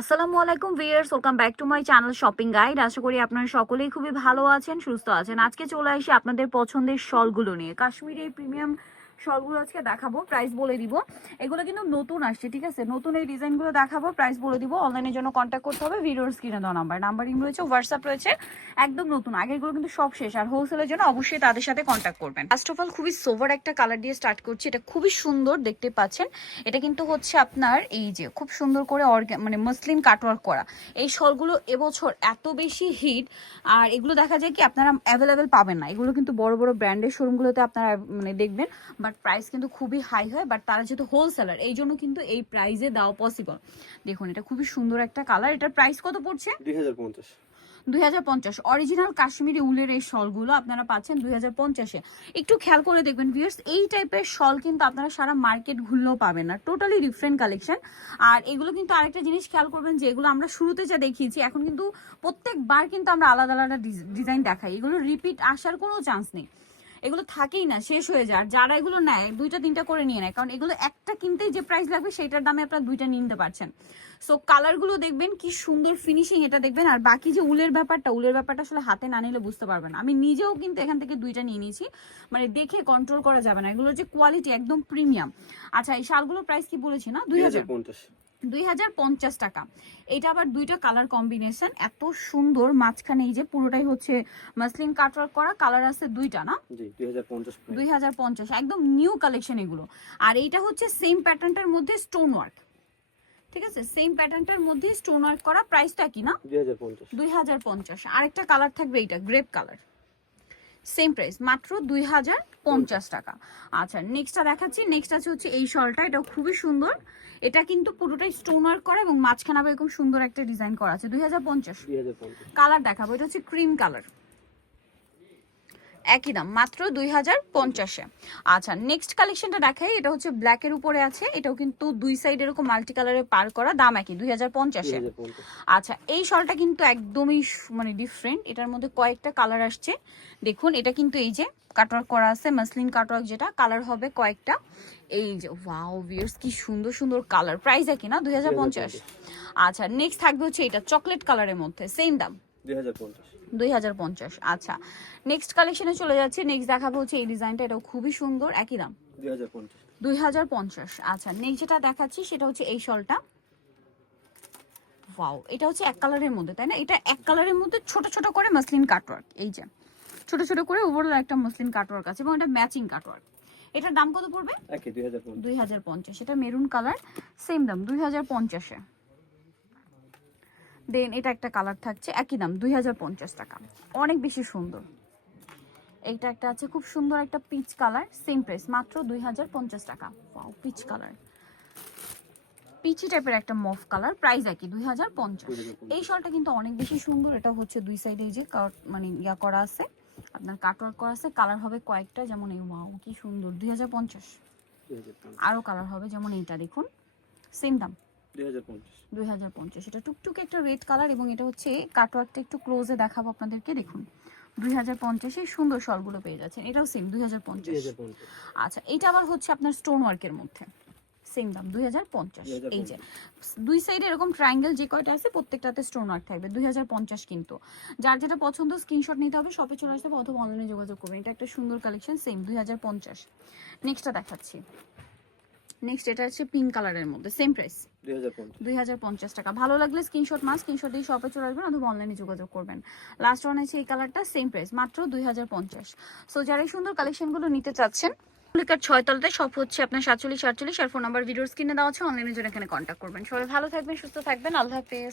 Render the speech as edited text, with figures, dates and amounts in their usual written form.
আসসালামু আলাইকুম viewers, welcome back to my channel shopping guide. আশা করি আপনারা সকলেই খুবই ভালো আছেন, সুস্থ আছেন। আজকে চলে আসি আপনাদের পছন্দের শলগুলো নিয়ে। কাশ্মীরি প্রিমিয়াম শলগুলো আজকে দেখাবো, প্রাইস বলে দিব। এগুলো কিন্তু নতুন আসছে, ঠিক আছে? নতুন এই ডিজাইনগুলো দেখাবো, প্রাইস বলে দিব। অনলাইনের জন্য কন্ট্যাক্ট করতে হবে, ভিডিওর স্ক্রিনে দেওয়া নাম্বারিং রয়েছে, হোয়াটসঅ্যাপ রয়েছে। একদম নতুন, আগেরগুলো কিন্তু সব শেষ। আর হোলসেলের জন্য অবশ্যই তাদের সাথে কন্ট্যাক্ট করবেন। ফার্স্ট অফ অল খুবই সোভার একটা কালার দিয়ে স্টার্ট করছি। এটা খুবই সুন্দর, দেখতে পাচ্ছেন। এটা কিন্তু হচ্ছে আপনার এই যে খুব সুন্দর করে মানে মসলিন কাটওয়ার্ক করা এই শলগুলো এবছর এত বেশি হিট। আর এগুলো দেখা যায় কি আপনারা অ্যাভেলেবেল পাবেন না। এগুলো কিন্তু বড় বড় ব্র্যান্ডের শোরুমগুলোতে আপনারা মানে দেখবেন, বাট প্রাইস কিন্তু খুবই হাই হয়। বাট তারা যেহেতু হোলসেলার, এই জন্য কিন্তু এই প্রাইসে দেওয়া পসিবল। দেখুন এটা খুবই সুন্দর একটা কালার। এটার প্রাইস কত পড়ছে? 2050। অরিজিনাল কাশ্মীরি উলের এই শলগুলো আপনারা পাচ্ছেন 2050-এ। একটু খেয়াল করে দেখবেন ভিউয়ার্স, এই টাইপের শল কিন্তু আপনারা সারা মার্কেট ঘুরলেও পাবেন না। Totally different collection. আর এগুলো কিন্তু আরেকটা জিনিস খেয়াল করবেন যে এগুলো আমরা শুরুতে যা দেখিয়েছি, এখন কিন্তু প্রত্যেকবার কিন্তু আমরা আলাদা আলাদা ডিজাইন দেখাই। এগুলো রিপিট আসার কোনো চান্স নেই, এগুলো থাকেই না, শেষ হয়ে যায়। আর যারা এগুলো নেয় দুইটা তিনটা করে নিয়ে নেয়, কারণ এগুলো একটা কিনতেই যে প্রাইস লাগবে সেটার দামে আপনারা দুইটা নিয়ে নিতে পারছেন। সো কালারগুলো দেখবেন কি সুন্দর ফিনিশিং, এটা দেখবেন। আর বাকি যে উলের ব্যাপারটা আসলে হাতে না নিলে বুঝতে পারবেন। আমি নিজেও কিন্তু এখান থেকে দুইটা নিয়ে নিয়েছি, মানে দেখে কন্ট্রোল করা যাবে না। এগুলোর যে কোয়ালিটি একদম প্রিমিয়াম। আচ্ছা, এই শালগুলোর প্রাইস কি বলেছি না? 2050 টাকা। এটা আবার দুইটা কালার কম্বিনেশন, এত সুন্দর। মাঝখানে এই যে পুরোটাই হচ্ছে মাসলিন কাটওয়ার্ক করা, কালার আছে দুইটা না? জি, 2050 একদম নিউ কালেকশন এগুলো। আর এইটা হচ্ছে সেম প্যাটার্নটার মধ্যে স্টোন ওয়ার্ক, ঠিক আছে? সেম প্যাটার্নটার মধ্যে স্টোন ওয়ার্ক করা। প্রাইসটা কি না? 2050। আরেকটা কালার থাকবে, এইটা গ্রেপ কালার, সেম প্রাইস, মাত্র 2050 টাকা। আচ্ছা, নেক্সটটা দেখাচ্ছি। নেক্সট আছে হচ্ছে এই শলটা, এটা খুবই সুন্দর। এটা কিন্তু পুরোটাই স্টোন ওয়ার্ক করা এবং মাঝখানে আবার এরকম সুন্দর একটা ডিজাইন করা আছে। 2050। কালার দেখাবো, এটা হচ্ছে ক্রিম কালার, একই দাম, মাত্র 2050-এ। আচ্ছা, নেক্সট কালেকশনটা দেখাই। এটা হচ্ছে ব্ল্যাকের উপরে আছে, এটাও কিন্তু দুই সাইড এরকম মাল্টি কালারে পার করা, দাম একই, 2050-এ। আচ্ছা, এই শলটা কিন্তু একদমই মানে ডিফারেন্ট। এটার মধ্যে কয়েকটা কালার আসছে, দেখুন। এটা কিন্তু এই যে কাটওয়ার্ক করা আছে, মাসলিন কাটওয়ার্ক, যেটা কালার হবে কয়েকটা। এই যে ওয়াও ভিউয়ার্স, কি সুন্দর সুন্দর কালার। প্রাইস একই না? 2050। আচ্ছা, নেক্সট থাকবে হচ্ছে এটা চকলেট কালারের মধ্যে, সেম দাম, 2050। আচ্ছা, নেক্সট কালেকশনে চলে যাচ্ছে। নেক্সট দেখাবো হচ্ছে এই ডিজাইনটা, এটাও খুবই সুন্দর, একই দাম, 2050। আচ্ছা, নেক্সট যেটা দেখাচ্ছি সেটা হচ্ছে এই শলটা। ওয়াও, এটা হচ্ছে এক কালারের মধ্যে, তাই না? এটা এক কালারের মধ্যে ছোট ছোট করে মাসলিন কাটওয়ার্ক, এই যে ছোট ছোট করে ওভারঅল একটা মাসলিন কাটওয়ার্ক আছে এবং এটা ম্যাচিং কাটওয়ার্ক। এটার দাম কত পড়বে? 2050। এটা মেরুন কালার, সেম দাম, 2050-এ। দেন এটা একটা কালার থাকছে, একই দাম, 2050 টাকা। অনেক বেশি সুন্দর। এইটা একটা আছে খুব সুন্দর একটা পিচ কালার, সেম প্রাইস, মাত্র 2050 টাকা। ওয়াও, পিচ কালার, পিচি টাইপের একটা মফ কালার, প্রাইস একই, 2050। এই শলটা কিন্তু অনেক বেশি সুন্দর। এটা হচ্ছে দুই সাইডে এই যে মানে ইয়া করা আছে, আপনার কাটওয়ার্ক করা আছে। কালার হবে কয়েকটা, যেমন এই, ওয়াও কি সুন্দর, 2050। আরো কালার হবে, যেমন এইটা দেখুন, সেম দাম, 2050। এটা টুকটুকে একটা রেড কালার এবং এটা হচ্ছে কাটওয়ার্কটা একটু ক্লোজে দেখাবো আপনাদেরকে, দেখুন। 2050 এই সুন্দর শলগুলো পেয়ে যাচ্ছেন। এটাও সেম 2050। আচ্ছা, এটা আবার হচ্ছে আপনার স্টোন ওয়ার্কের মধ্যে, সেম দাম, 2050। এই যে দুই সাইডে এরকম ট্রায়াঙ্গেল যে কয়টা আছে প্রত্যেকটাতে স্টোন ওয়ার্ক থাকবে, 2050 কিন্তু। যার যেটা পছন্দ স্ক্রিনশট নিতে হবে, শপে চলে আসতে হবে অথবা অনলাইনে যোগাযোগ করবেন। এটা একটা সুন্দর কালেকশন, সেম 2050। নেক্সটটা দেখাচ্ছি। নেক্সট এটা হচ্ছে পিঙ্ক কালারের মধ্যে, সেম প্রাইস, 2050 টাকা। ভালো লাগলে স্ক্রিনশট দিয়ে শপে চলে আসবেন অথবা অনলাইনে যোগাযোগ করবেন। লাস্ট ওয়ান আছে এই কালারটা, সেম প্রাইস, মাত্র 2050। সো যারা এই সুন্দর কালেকশনগুলো নিতে চাচ্ছেন, মল্লিকার 6 তলাতে শপ হচ্ছে আপনার 4748, আর ফোন নাম্বার ভিডিওর স্ক্রিনে দেওয়া আছে। অনলাইনের জন্য এখানে কন্ট্যাক্ট করবেন। সবাই ভালো থাকবেন, সুস্থ থাকবেন, আল্লাহ হাফেজ।